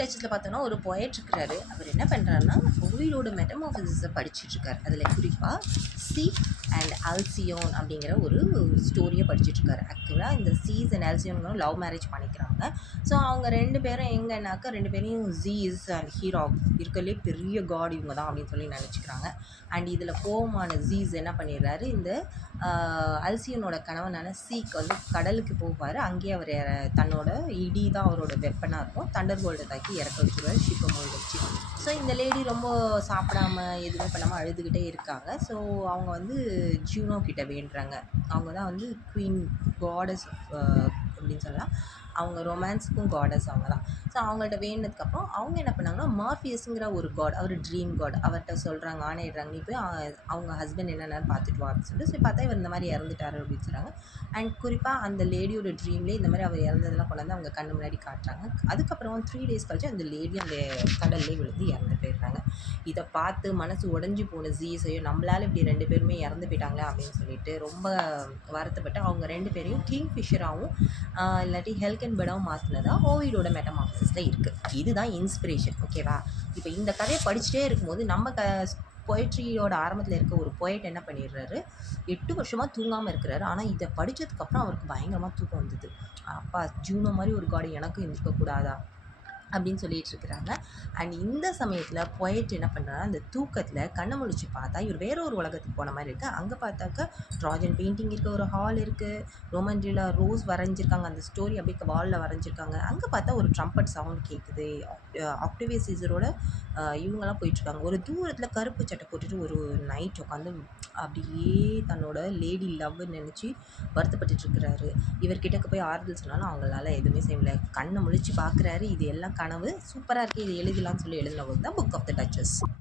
டச்சஸில் பார்த்தோன்னா ஒரு பொயட் இருக்கிறாரு. அவர் என்ன பண்ணுறாருன்னா ஓவியோட மெட்டமார்ஃபிசிஸை படிச்சுட்ருக்காரு. அதில் குறிப்பாக சீக் அண்ட் அல்சியோன் அப்படிங்கிற ஒரு ஸ்டோரியை படிச்சுட்ருக்காரு. ஆக்சுவலாக இந்த சீஸ் அண்ட் அல்சியோன்களும் லவ் மேரேஜ் பண்ணிக்கிறாங்க. ஸோ அவங்க 2 பேரும் எங்கன்னாக்கா 2 பேரையும் ஜீஸ் அண்ட் ஹீரோ இருக்கிறதுலே பெரிய காட் இவங்க தான் அப்படின்னு சொல்லி நினச்சிக்கிறாங்க. அண்ட் இதில் கோவமான ஜீஸ் என்ன பண்ணிடுறாரு, இந்த அல்சியனோட கணவனான சீக் வந்து கடலுக்கு போவார். அங்கேயே அவர் தன்னோட இடி தான் அவரோட வெப்பனாக இருக்கும். தண்டர் கோல்டை தாக்கி இறக்க வச்சுருவார் ஷிப்பை மூழ்கிடுச்சு. ஸோ இந்த லேடி ரொம்ப சாப்பிடாம எதுவுமே பண்ணாமல் அழுதுகிட்டே இருக்காங்க. ஸோ அவங்க வந்து ஜூனோ கிட்ட வேண்டுறாங்க. அவங்க தான் வந்து குவீன் காடஸ் அப்படின்னு சொல்லலாம். அவங்க ரொமான்ஸுக்கும் காடஸ் அவங்க தான். ஸோ அவங்கள்ட்ட வேண்டினதுக்கப்புறம் அவங்க என்ன பண்ணாங்கன்னா மார்ஃபியஸுங்கிற ஒரு காட், அவர் ட்ரீம் காட், அவர்கிட்ட சொல்கிறாங்க, ஆணையிடுறாங்க, நீ போய் அவங்க ஹஸ்பண்ட் என்னென்னு பார்த்துட்டு வா அப்படின்னு சொல்லிட்டு. ஸோ பார்த்தா இவர் இந்த மாதிரி இறந்துட்டாரு அப்படின்னு சொல்கிறாங்க. அண்ட் குறிப்பாக அந்த லேடியோட ட்ரீம்லேயே இந்த மாதிரி அவர் இறந்ததெல்லாம் கொண்டாந்து அவங்க கண்ணு முன்னாடி காட்டுறாங்க. அதுக்கப்புறம் 3 டேஸ் கழிச்சு அந்த லேடி அந்த கடல்லே விழுந்து இறந்து போயிடுறாங்க. இதை பார்த்து மனசு உடஞ்சி போன ஜீஸையும் நம்மளால் இப்படி 2 பேருமே இறந்து போயிட்டாங்களே அப்படின்னு சொல்லிட்டு ரொம்ப வருத்தப்பட்டு அவங்க 2 பேரையும் கிங் ஃபிஷராகவும் இல்லாட்டி ஹெல்கன்பர்டாகவும் மாற்றினதா ஓவியோட மெட்டமார்ஃபிசிஸில் இருக்குது. இதுதான் இன்ஸ்பிரேஷன். ஓகேவா? இப்போ இந்த கதையை படிச்சுட்டே இருக்கும்போது நம்ம பொயட்ரியோட ஆரம்பத்தில் இருக்க ஒரு பொயட் என்ன பண்ணிடுறாரு, 8 வருஷமாக தூங்காமல் இருக்கிறாரு. ஆனால் இதை படித்ததுக்கப்புறம் அவருக்கு பயங்கரமாக தூக்கம் வந்தது. அப்பா, ஜூனோ மாதிரி ஒரு காடு எனக்கும் இருந்திருக்கக்கூடாதா அப்படின்னு சொல்லிட்டு இருக்கிறாங்க. அண்ட் இந்த சமயத்தில் பொயட் என்ன பண்ணுறாங்கன்னா அந்த தூக்கத்தில் கண்ணை முழிச்சு பார்த்தா இவர் வேற ஒரு உலகத்துக்கு போன மாதிரி இருக்குது. அங்கே பார்த்தாக்கா ட்ராஜன் பெயிண்டிங் இருக்க ஒரு ஹால் இருக்குது. ரோமன்ட்ரியில் ரோஸ் வரைஞ்சிருக்காங்க. அந்த ஸ்டோரி அப்படியே வாலில் வரைஞ்சிருக்காங்க. அங்கே பார்த்தா ஒரு ட்ரம்பட் சவுண்ட் கேட்குது. ஆக்டேவியா சீசரோட இவங்கெல்லாம் போயிட்டுருக்காங்க. ஒரு தூரத்தில் கருப்பு சட்டை போட்டுட்டு ஒரு நைட் உட்காந்து அப்படியே தன்னோட லேடி லவ் நினச்சி வருத்தப்பட்டுருக்கிறாரு. இவர்கிட்ட போய் ஆறுதல் சொன்னாலும் அவங்களால எதுவுமே செய்ய முடியல. கண்ணை முழிச்சு பார்க்குறாரு. இது எல்லாம் கனவு. சூப்பராக இருக்குது, இது எழுதலாம்னு சொல்லி எழுதின புக் தான் புக் ஆஃப் த டச்சஸ்.